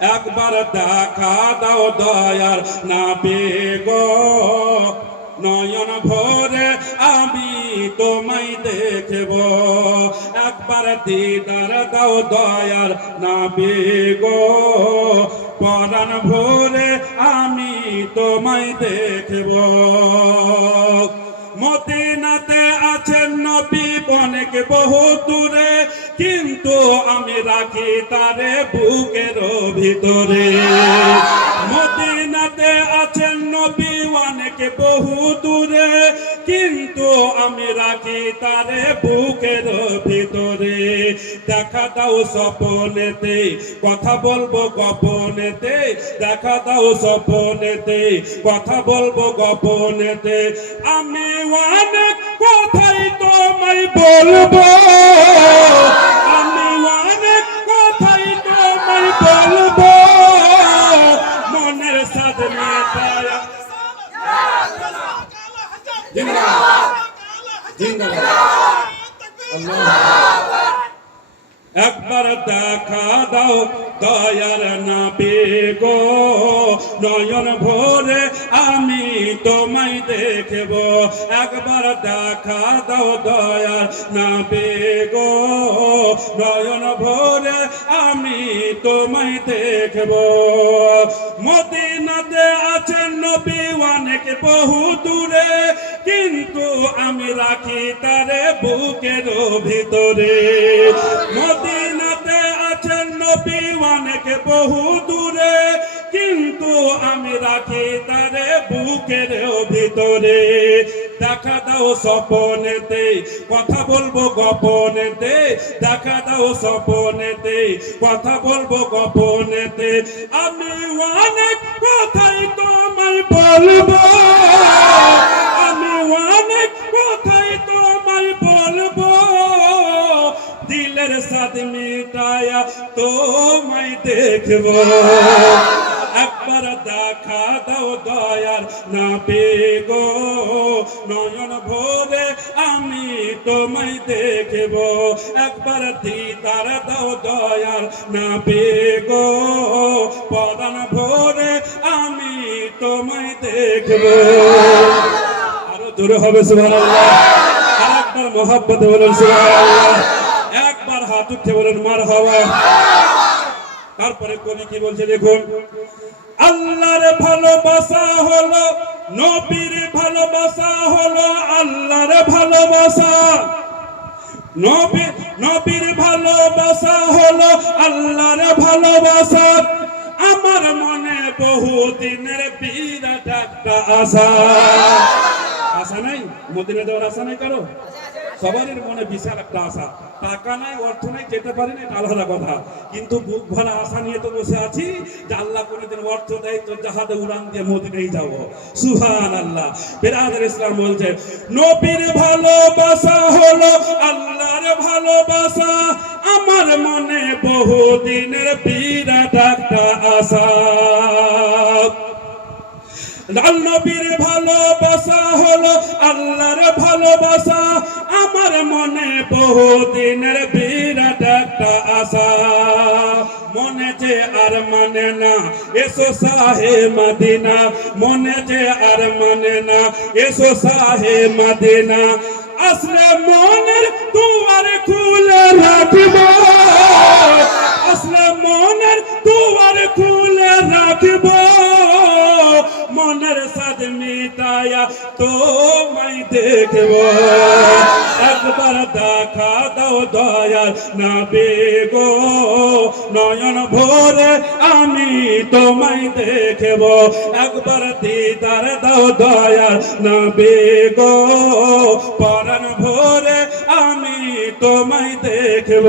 একবার দেখা দাও দয়ার না বেগো নয়ন ভরে আমি তোমায় দেখব। একবার দিদার দাও দয়ার না বেগো পরাণ ভরে আমি তোমায় দেখব। মদিনাতে আছেন নবী অনেক বহু দূরে, কিন্তু আমি রাখি তারে বুকের ভিতরে। মদিনাতে আছেন নবী অনেক বহু দূরে, কিন্তু আমি রাখি তারে বুকের দেখা দাও স্বপনেতে কথা বলব গোপনেতে দেখা দাও স্বপনেতে কথা বলব গোপনেতে। আমি অনেক কথাই তোমায় বলব আমি অনেক কথাই তোমায় বলব। মনের মেটায় জিন্দাবাদ। জিন্দাবাদ। একবার দেখা দাও, দয়ার না গো। নয়ন ভোরে আমি তোমায় দেখব। একবার দেখা দাও, দয়ার না গো। নয়ন ভোরে আমি তোমায় দেখব। মদিনাতে আছেন নবী অনেক বহু দূরে, কিন্তু আমি রাখি তারে বুকের ভিতরে। মদিনাতে ভিতরে। দেখা দাও স্বপনেতে, কথা বলব গোপনেতে। দেখা দাও স্বপনেতে, কথা বলব গোপনেতে। আমি অনেক কথাই তোমায় বলব। আমি অনেক কথাই তোমায় বলব। দিলের সাথ মিটায়া তোমায় দেখব। একবার দেখা দাও দয়ার না গো। নয়ন ভোরে আমি তোমায় দেখব। একবার দিদার দাও দয়ার না গো। পরাণ ভোরে আমি তোমায় দেখব। আরও জোরে হবে, সুবহানাল্লাহ। আর একবার মোহাব্বত বলুন, সুবহানাল্লাহ। একবার হাত উঠে বলুন মার হওয়া তারপরে কবি কি বলছে দেখুন? আল্লাহর ভালোবাসা হলো, নবীর ভালোবাসা হলো আল্লাহর ভালোবাসা। নবী, নবীর ভালোবাসা হলো আল্লাহর ভালোবাসা। আমার মনে বহু দিনের বিরাট একটা আশা। আশা নাই? মদিনা দেওয়ার আশা নাই কারও? সবারই মনে বিশাল একটা আশা। টাকা নাই, অর্থ নাই, যেতে পারি না এটা আলাদা কথা। কিন্তু বুক ভরা আশা নিয়ে তো বসে আছি যে আল্লাহ কোনোদিন অর্থ দেয় তো জাহাজে উড়ান দিয়ে মদিনেই যাব। সুহান আল্লাহ বেরাদের ইসলাম বলছে, নবীর ভালোবাসা হলো আল্লাহর ভালোবাসা। আমার মনে বহু দিনের বিরাট একটা আশা। লাল নবীর ভালোবাসা হলো আল্লাহর ভালোবাসা। মনে বহুদিনের বিরাট একটা আশা। মনে যে আর মানে না, এসো সাহে মাদিনা। মনে যে আর মানে না, এসো সাহে মাদিনা। আসলে মিটায়া তোমায় দেখব। একবার দেখা দাও দয়াল না বেগো। নয়ন ভোরে আমি তোমায় দেখব। একবার দিদার দাও দয়াল না বেগো। পরাণ ভোরে আমি তোমায় দেখব।